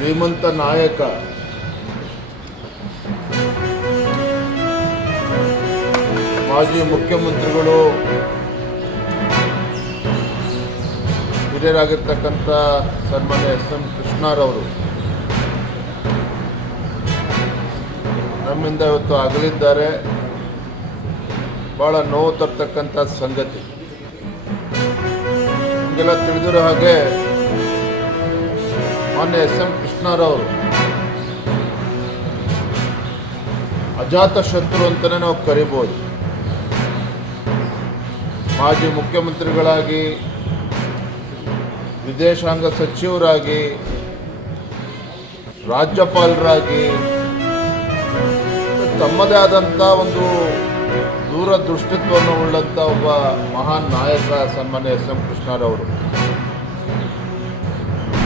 ಧೀಮಂತ ನಾಯಕ, ಮಾಜಿ ಮುಖ್ಯಮಂತ್ರಿಗಳು, ಹಿರಿಯರಾಗಿರ್ತಕ್ಕಂಥ ಸನ್ಮಾನ್ಯ ಎಸ್.ಎಂ. ಕೃಷ್ಣರವರು ನಮ್ಮಿಂದ ಇವತ್ತು ಅಗಲಿದ್ದಾರೆ. ಭಾಳ ನೋವು ತರ್ತಕ್ಕಂಥ ಸಂಗತಿ. ನಿಮಗೆಲ್ಲ ತಿಳಿದಿರೋ ಹಾಗೆ ಮಾನ್ಯ ಎಸ್.ಎಂ. ಕೃಷ್ಣರವರು ಅಜಾತ ಶತ್ರು ಅಂತಲೇ ನಾವು ಕರಿಬೋದು. ಮಾಜಿ ಮುಖ್ಯಮಂತ್ರಿಗಳಾಗಿ, ವಿದೇಶಾಂಗ ಸಚಿವರಾಗಿ, ರಾಜ್ಯಪಾಲರಾಗಿ ತಮ್ಮದೇ ಆದಂಥ ಒಂದು ದೂರದೃಷ್ಟಿತ್ವವನ್ನು ಉಳ್ಳಂಥ ಒಬ್ಬ ಮಹಾನ್ ನಾಯಕ ಸನ್ಮಾನ್ಯ ಎಸ್.ಎಂ. ಕೃಷ್ಣರವರು.